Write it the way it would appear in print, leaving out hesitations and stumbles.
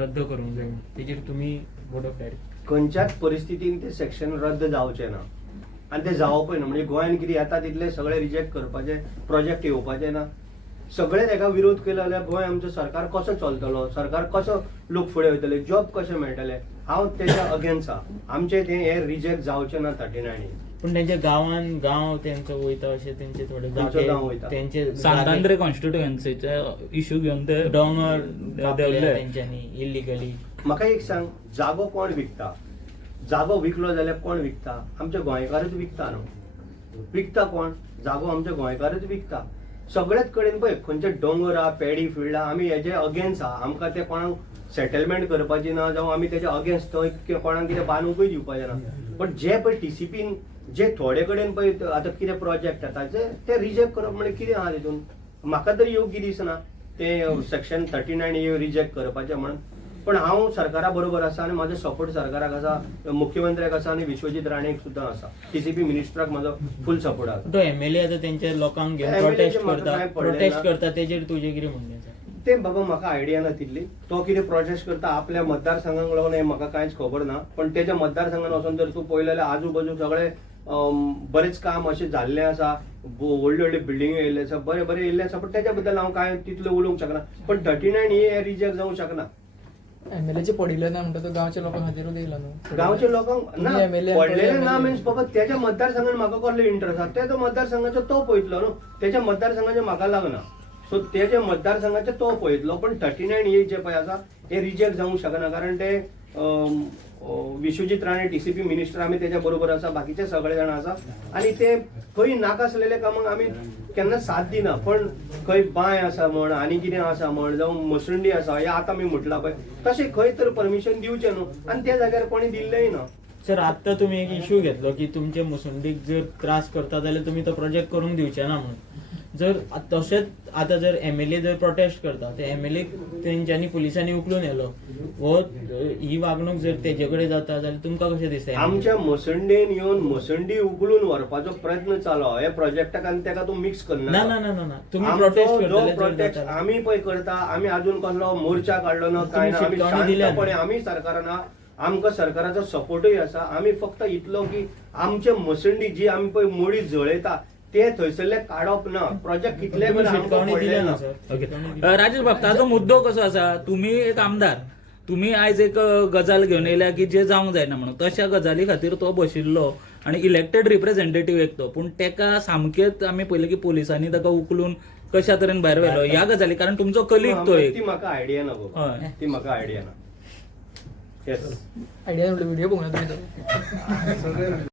रद्द करूंक जाय तेजेर तुम्ही बोर्ड ऑफ डायरेक्टर खंयच्याच परिस्थितीन ते सेक्शन रद्द जावचे ना आणि ते जावपय ना. म्हणजे गोंयान कितें येता तितले सगळे रिजेक्ट करपाचे, प्रोजेक्ट येवपाचे ना. सगळे तेका विरोध केलो जाल्यार गोंय आमचो सरकार कसो चलतलो, सरकार कसो लोक फुडें वयतले, जॉब कशे मेळटले. हांव तेच्या अगेन्स्ट आहा. आमचे ते हे रिजेक्ट जावचे ना 39. पण तेंच्या गांव तेंचो वयता अशें तेंचे थोडे गांव वयता तेंचे सांतांद्रे कॉन्स्टिट्युएन्सीचे इश्यू घेवन ते डोंगर देंवले तेंच्यांनी इलिगली. म्हाका एक सांग, जागो कोण विकता? जागो विकलो जाल्यार कोण विकता? आमचे गोंयकारच विकता न्हू. विकता कोण? जागो आमचे गोंयकारच विकता. सगळेच कडेन पळय खंयचे दोंगर आहा, पॅडी फिल्ड आहा, आमी हेजे अगेन्स्ट आहा. आमकां ते कोणाक सेटलमेंट करपाची ना, जावं आमी तेजे अगेन्स्ट थंय कोणाक कितें बांदूंकूय दिवपाचें ना. बट जे पळय टीसीपीन जे थोडे कडेन पळय आतां कितें प्रोजेक्ट येता ते रिजेक्ट करप म्हणजे कितें आहा तितून? म्हाका तरी योग्य दिसना ते सेक्शन 39 रिजेक्ट करपाचें म्हणून. पण हांव सरकारा बरोबर आसा आनी म्हाजो सपोर्ट सरकाराक आसा, मुख्यमंत्र्याक आसा आनी विश्वजीत राणेक सुद्दां आसा. टीसीपी मिनिस्टराक म्हाजो फुल सपोर्ट आसा. तो एमएलए आता तेंच्या लोकांक घेवन प्रोटेस्ट करता तेजेर तुजें कितें म्हणणें आसा? ते बाबा म्हाका आयडिया ना तितली. तो कितें प्रोटेस्ट करता आपल्या मतदारसंघाक लागून हें म्हाका कांयच खबर ना. पण तेज्या मतदारसंघान वचून जर तूं पळयलें जाल्यार आजूबाजू सगळे बरेच काम अशें जाल्लें आसा, व्हडल्यो व्हडल्यो बिल्डिंग्यो येयल्ले आसा, बरें बरें येयल्लें आसा. पण तेज्या बद्दल हांव कांय तितलें उलोवंक शकना. पण 39 हे रिजेक्ट जावंक शकना. एमएलएचे पडिल्ले ना म्हणटा तो गांवच्या लोकां खातीरूच येयला न्हू. गांवच्या लोकांक ना पडलेले ना मीन्स बाबा तेज्या मतदारसंघान म्हाका कसलो इंटरेस्ट आसा ते मतदारसंघाचो तो पळयतलो न्हू. तेज्या मतदारसंघाचे म्हाका लागना. सो तेज्या मतदारसंघाचे तो पळयतलो. पण 39 हे जे पळय आसा हे रिजेक्ट जावंक शकना. कारण ते विश्वजीत राणे टीसीपी मिनिस्टर आमी तेज्या बरोबर आसा, बाकीचे सगळे जाण आसा. आनी ते खंय नाकासलेले कामाक आमी केन्ना साथ दिना. पण खंय बांय आसा म्हण, आनी कितें आसा म्हण, जावं मसुंडी आसा, हे आतां आमी म्हटलां पळय तशें खंय तर परमिशन दिवचें न्हू. आनी त्या जाग्यार कोणी दिल्लेय ना. सर आत्ता तुम्ही एक इश्यू घेतलो की तुमचे मुसंडीक जर त्रास करता जाल्यार तुम्ही तो प्रोजेक्ट करूंक दिवचे ना म्हणून. जर तशेंच आतां जर एमएलए जर प्रोटेस्ट करता ते एमएलए तेंच्यांनी पुलिसांनी उखलून येयलो वो ही वागणूक जर तेजे कडेन जाता जाल्यार तुमकां कशें दिसता? आमच्या मसंडेन येवन मसंडी उखलून व्हरपाचो प्रयत्न चालू हे प्रोजेक्टाक आनी तेका तूं मिक्स करना. ना ना ना ना तुम्ही प्रोटेस्ट आमी पळय करता. आमी अजून कसलो मोर्चा काडलो ना काय ना. आमी शांतपणे आमी सरकारान आमकां सरकाराचो सपोर्टूय आसा. आमी फक्त इतलो की आमचे मसंडी जी आमी पळय मोडी जळयता ते थंयसरले काडप ना. प्रोजेक्ट कितले दिले ना. राजेश बाब, ताजो मुद्दो कसो आसा? तुम्ही एक आमदार, तुम्ही आयज एक गजाल घेवन येयल्या की जे जावंक जायना म्हणून. तशा गजाली खातीर तो बशिल्लो आनी इलेक्टेड रिप्रेझेंटेटिव्ह एक तो. पूण तेका सामकेच आमी पयलें की पोलिसांनी ताका उखलून कशा तरेन भायर व्हेलो ह्या गजाली. कारण तुमचो कलीग तो एक. ती म्हाका आयडिया ना बाबा. ती म्हाका आयडिया ना. येस आयडिया व्हिडिओ पळोवना तुम्ही.